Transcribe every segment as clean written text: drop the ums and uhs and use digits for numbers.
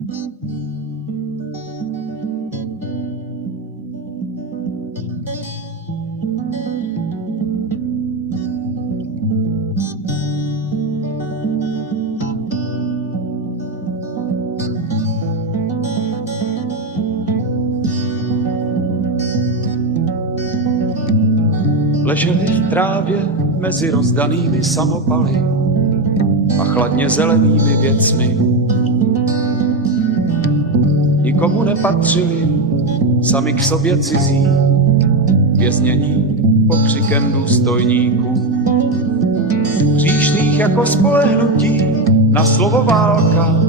Leželi v trávě mezi rozdanými samopaly a chladně zelenými věcmi. Nikomu nepatřili, sami k sobě cizí, věznění pokřikem důstojníků. Hříšných jako spolehnutí na slovo válka,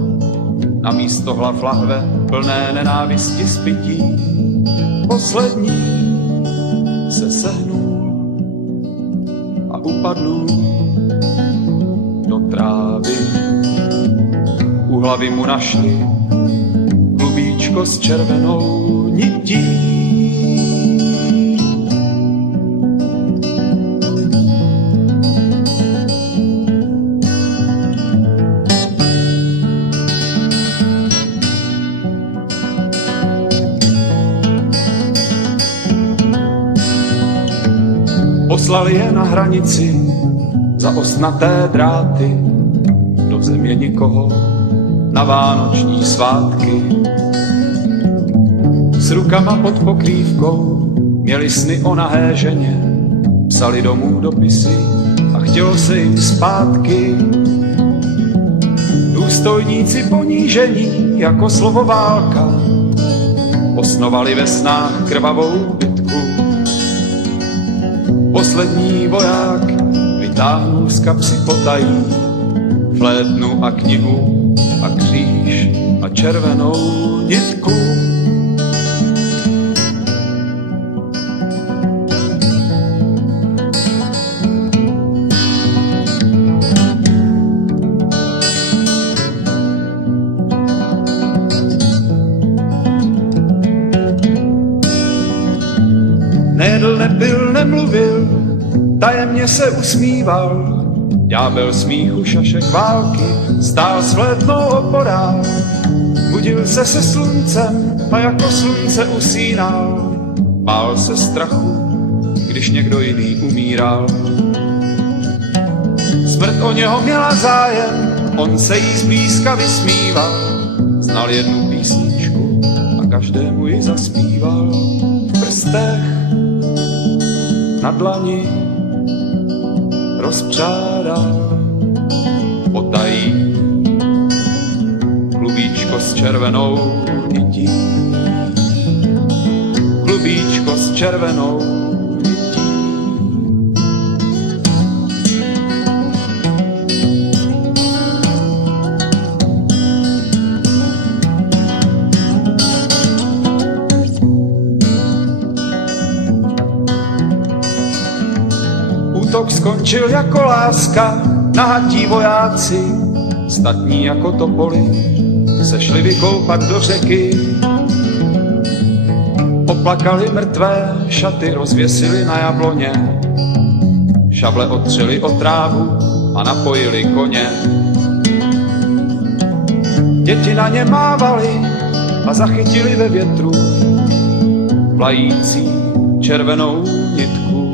na místo hlav lahve plné nenávisti spytí. Poslední se sehnul a upadnul do trávy. U hlavy mu našli klubíčko s červenou nití. Poslali je na hranici za ostnaté dráty do země nikoho na vánoční svátky. S rukama pod pokrývkou měli sny o nahé ženě, psali domů dopisy a chtělo se jim zpátky. Důstojníci ponížení jako slovo válka osnovali ve snách krvavou bitku. Poslední voják vytáhnul z kapsy potají flétnu a knihu a kříž a červenou nitku. Nejedl, nepil, nemluvil, tajemně se usmíval. Ďábel smíchu šašek války stál s flétnou opodál. Budil se sluncem a jako slunce usínal. Bál se strachu, když někdo jiný umíral. Smrt o něho měla zájem, on se jí zblízka vysmíval. Znal jednu písničku a každému ji zaspíval. V prstech na dlani rozpřádal potají klubíčko s červenou nití. Klubíčko s červenou nití. Útok skončil jako láska, nahatí vojáci, statní jako topoly, se šli vykoupat do řeky. Oplakali mrtvé, šaty rozvěsili na jabloně, šable otřeli o trávu a napojili koně. Děti na ně mávali a zachytili ve větru vlající červenou nitku,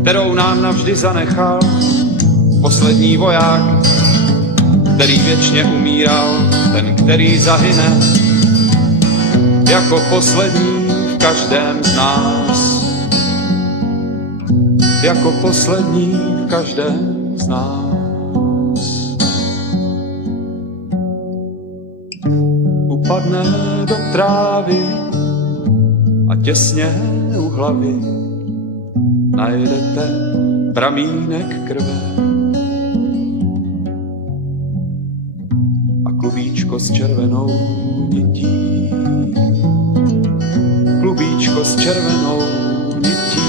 kterou nám navždy zanechal poslední voják, který věčně umíral, ten, který zahyne jako poslední v každém z nás, jako poslední v každém z nás. Upadne do trávy a těsně u hlavy najdete pramínek krve a klubíčko s červenou nití. Klubíčko s červenou nití.